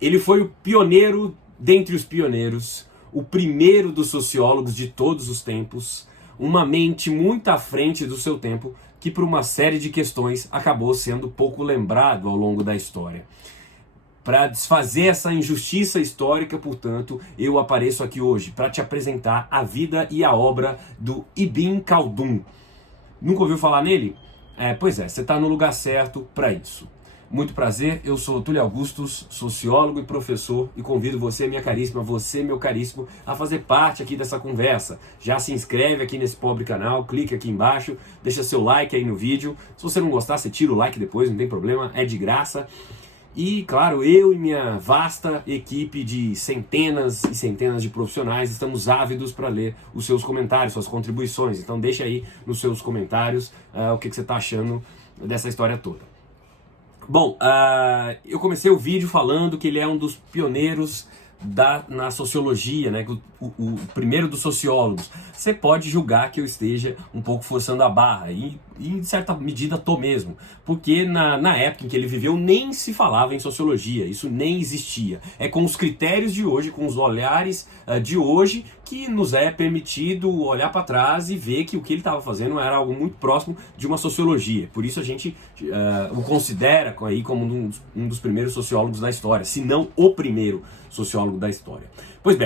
Ele foi o pioneiro dentre os pioneiros, o primeiro dos sociólogos de todos os tempos, uma mente muito à frente do seu tempo, que por uma série de questões acabou sendo pouco lembrado ao longo da história. Para desfazer essa injustiça histórica, portanto, eu apareço aqui hoje para te apresentar a vida e a obra do Ibn Khaldun. Nunca ouviu falar nele? Pois é, você está no lugar certo para isso. Muito prazer, eu sou Túlio Augustus, sociólogo e professor, e convido você, minha caríssima, você, meu caríssimo, a fazer parte aqui dessa conversa. Já se inscreve aqui nesse pobre canal, clica aqui embaixo, deixa seu like aí no vídeo. Se você não gostar, você tira o like depois, não tem problema, é de graça. E, claro, eu e minha vasta equipe de centenas e centenas de profissionais estamos ávidos para ler os seus comentários, suas contribuições. Então deixa aí nos seus comentários o que você está achando dessa história toda. Bom, eu comecei o vídeo falando que ele é um dos pioneiros na sociologia, né? O primeiro dos sociólogos. Você pode julgar que eu esteja um pouco forçando a barra, e em certa medida tô mesmo, porque na época em que ele viveu nem se falava em sociologia, isso nem existia. É com os critérios de hoje, com os olhares de hoje, que nos é permitido olhar para trás e ver que o que ele estava fazendo era algo muito próximo de uma sociologia. Por isso a gente o considera aí como um dos primeiros sociólogos da história, se não o primeiro sociólogo da história. Pois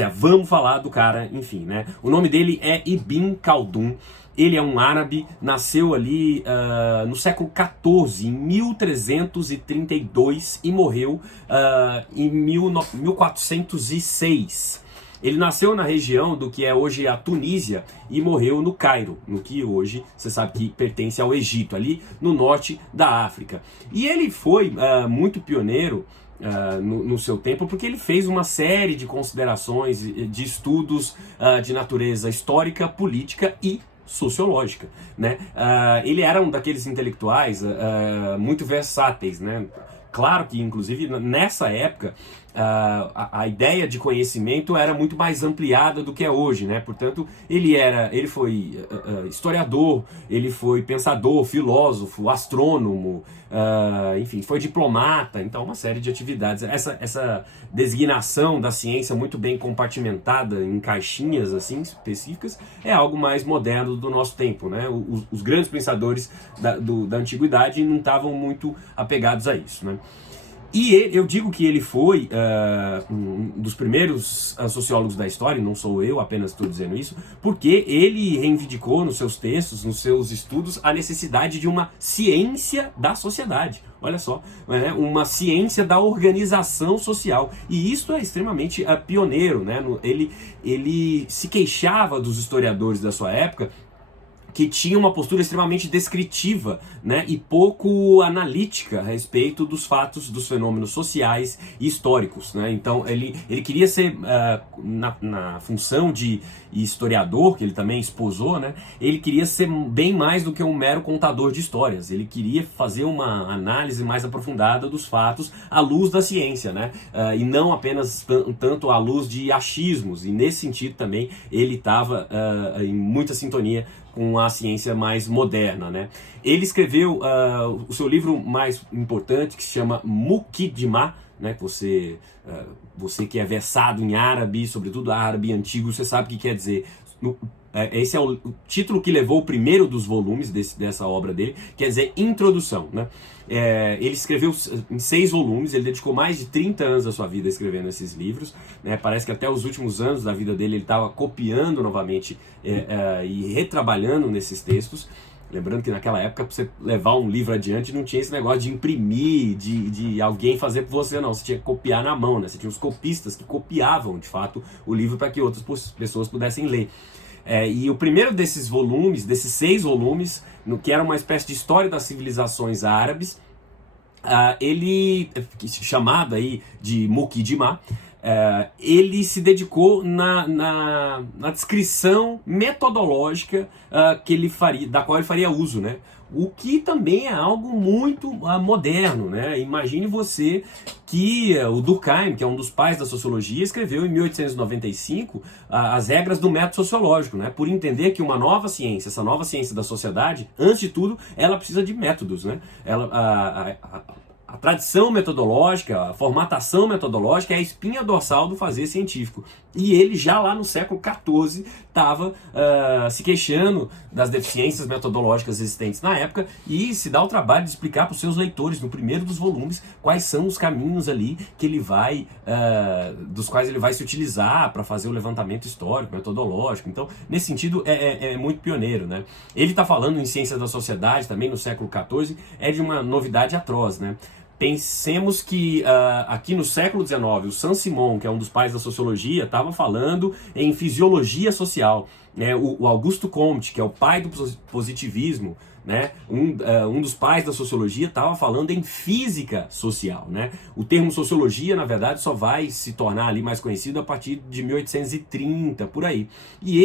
é, vamos falar do cara, enfim, né? O nome dele é Ibn Khaldun. Ele é um árabe, nasceu ali no século XIV, em 1332, e morreu em 1406. Ele nasceu na região do que é hoje a Tunísia e morreu no Cairo, no que hoje você sabe que pertence ao Egito, ali no norte da África. E ele foi muito pioneiro no seu tempo, porque ele fez uma série de considerações, de estudos de natureza histórica, política e sociológica, né? Ele era um daqueles intelectuais muito versáteis, né? Claro que, inclusive, nessa época, a ideia de conhecimento era muito mais ampliada do que é hoje, né? Portanto, ele foi historiador, ele foi pensador, filósofo, astrônomo, enfim, foi diplomata, então uma série de atividades. Essa designação da ciência muito bem compartimentada em caixinhas assim específicas é algo mais moderno do nosso tempo, né? Os grandes pensadores da antiguidade não estavam muito apegados a isso, né? E eu digo que ele foi um dos primeiros sociólogos da história, não sou eu, apenas estou dizendo isso, porque ele reivindicou nos seus textos, nos seus estudos, a necessidade de uma ciência da sociedade. Olha só, né? Uma ciência da organização social. E isso é extremamente pioneiro, né? Ele se queixava dos historiadores da sua época, que tinha uma postura extremamente descritiva, né, e pouco analítica a respeito dos fatos, dos fenômenos sociais e históricos, né? Então ele queria ser, na função de historiador, que ele também esposou, né, ele queria ser bem mais do que um mero contador de histórias. Ele queria fazer uma análise mais aprofundada dos fatos à luz da ciência, né, e não apenas tanto à luz de achismos. E nesse sentido também ele estava em muita sintonia com a ciência mais moderna, né? Ele escreveu o seu livro mais importante, que se chama Muqaddimah, né? Você que é versado em árabe, sobretudo árabe antigo, você sabe o que quer dizer. Esse é o título que levou o primeiro dos volumes dessa obra dele, quer dizer introdução, né? Ele escreveu em 6 volumes, ele dedicou mais de 30 anos da sua vida escrevendo esses livros, né? Parece que até os últimos anos da vida dele ele estava copiando novamente e retrabalhando nesses textos. Lembrando que naquela época, para você levar um livro adiante, não tinha esse negócio de imprimir, de alguém fazer por você, não. Você tinha que copiar na mão, né? Você tinha os copistas que copiavam, de fato, o livro para que outras pessoas pudessem ler. E o primeiro desses volumes, desses 6 volumes, que era uma espécie de história das civilizações árabes, ele, chamado aí de Muqaddimah, ele se dedicou na descrição metodológica da qual ele faria uso, né? O que também é algo muito moderno, né? Imagine você que o Durkheim, que é um dos pais da sociologia, escreveu em 1895 as regras do método sociológico, né? Por entender que uma nova ciência, essa nova ciência da sociedade, antes de tudo, ela precisa de métodos, né? A tradição metodológica, a formatação metodológica é a espinha dorsal do fazer científico. E ele já lá no século XIV estava se queixando das deficiências metodológicas existentes na época e se dá o trabalho de explicar para os seus leitores, no primeiro dos volumes, quais são os caminhos ali que ele vai, dos quais ele vai se utilizar para fazer o levantamento histórico, metodológico. Então, nesse sentido, é muito pioneiro, né? Ele está falando em ciência da sociedade também no século XIV, é de uma novidade atroz, né? Pensemos que aqui no século XIX, o Saint-Simon, que é um dos pais da sociologia, estava falando em fisiologia social. Né? O Augusto Comte, que é o pai do positivismo, né? Um dos pais da sociologia, estava falando em física social. Né? O termo sociologia, na verdade, só vai se tornar ali mais conhecido a partir de 1830, por aí. E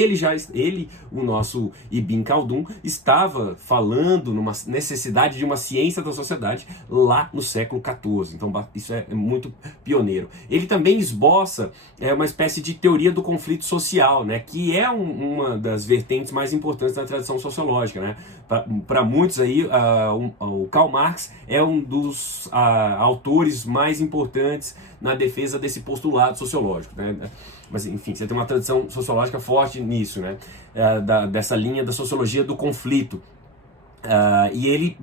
o nosso Ibn Khaldun, estava falando numa necessidade de uma ciência da sociedade lá no século XIV. Então isso é muito pioneiro. Ele também esboça uma espécie de teoria do conflito social, né? Que é uma das vertentes mais importantes da tradição sociológica, né? Para muitos aí, o Karl Marx é um dos autores mais importantes na defesa desse postulado sociológico, né? Mas enfim, você tem uma tradição sociológica forte nisso, né? Dessa linha da sociologia do conflito. E ele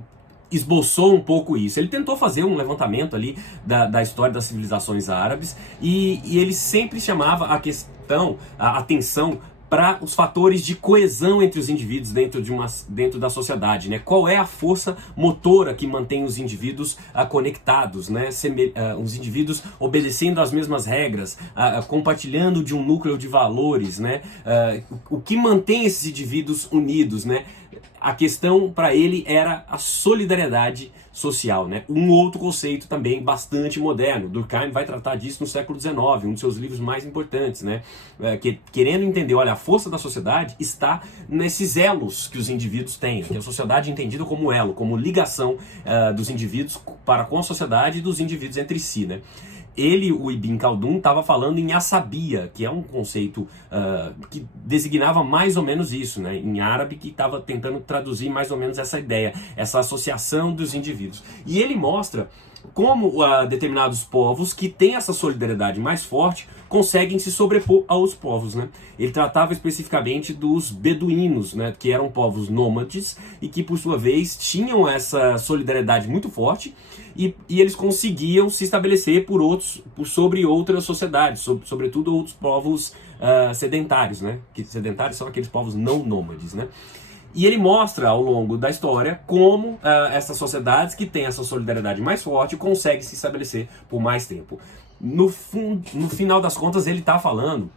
esboçou um pouco isso. Ele tentou fazer um levantamento ali da história das civilizações árabes e ele sempre chamava a atenção para os fatores de coesão entre os indivíduos dentro da sociedade, né? Qual é a força motora que mantém os indivíduos conectados, né? Os indivíduos obedecendo às mesmas regras, compartilhando de um núcleo de valores, né? O que mantém esses indivíduos unidos, né? A questão para ele era a solidariedade social, né? Um outro conceito também bastante moderno. Durkheim vai tratar disso no século XIX, um dos seus livros mais importantes, né? Querendo entender, olha, a força da sociedade está nesses elos que os indivíduos têm, que a sociedade é entendida como elo, como ligação dos indivíduos para com a sociedade e dos indivíduos entre si, né? O Ibn Khaldun, estava falando em asabia, que é um conceito que designava mais ou menos isso, né? Em árabe, que estava tentando traduzir mais ou menos essa ideia, essa associação dos indivíduos. E ele mostra como determinados povos que têm essa solidariedade mais forte conseguem se sobrepor aos povos, né? Ele tratava especificamente dos beduínos, né? Que eram povos nômades e que, por sua vez, tinham essa solidariedade muito forte e eles conseguiam se estabelecer sobre outras sociedades, sobretudo outros povos sedentários, né? Que sedentários são aqueles povos não nômades, né? E ele mostra ao longo da história como essas sociedades que têm essa solidariedade mais forte conseguem se estabelecer por mais tempo. No final das contas, ele está falando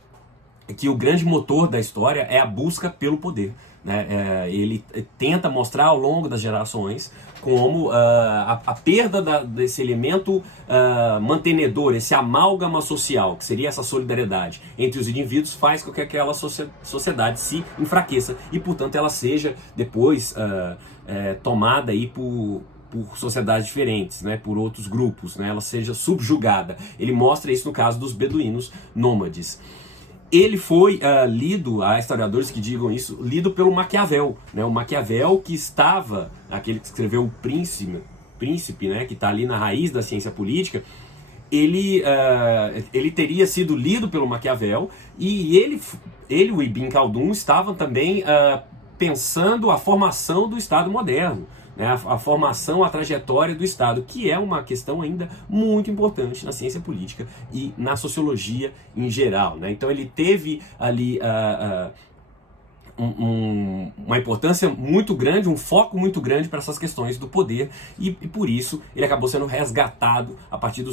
que o grande motor da história é a busca pelo poder, né? Ele tenta mostrar ao longo das gerações como a perda desse elemento mantenedor, esse amálgama social, que seria essa solidariedade entre os indivíduos, faz com que aquela sociedade se enfraqueça e, portanto, ela seja depois tomada aí por sociedades diferentes, né, por outros grupos, né, ela seja subjugada. Ele mostra isso no caso dos beduínos nômades. Ele foi lido, há historiadores que digam isso, lido pelo Maquiavel, né? O Maquiavel, que estava, aquele que escreveu o Príncipe, né? Que está ali na raiz da ciência política, ele teria sido lido pelo Maquiavel e o Ibn Khaldun, estavam também pensando a formação do Estado moderno, né, a formação, a trajetória do Estado, que é uma questão ainda muito importante na ciência política e na sociologia em geral, né? Então ele teve ali uma importância muito grande, um foco muito grande para essas questões do poder e por isso ele acabou sendo resgatado a partir do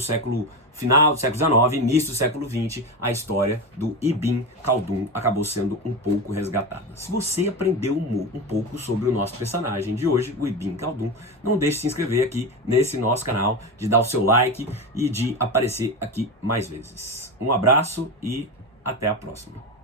final do século XIX, início do século XX, a história do Ibn Khaldun acabou sendo um pouco resgatada. Se você aprendeu um pouco sobre o nosso personagem de hoje, o Ibn Khaldun, não deixe de se inscrever aqui nesse nosso canal, de dar o seu like e de aparecer aqui mais vezes. Um abraço e até a próxima.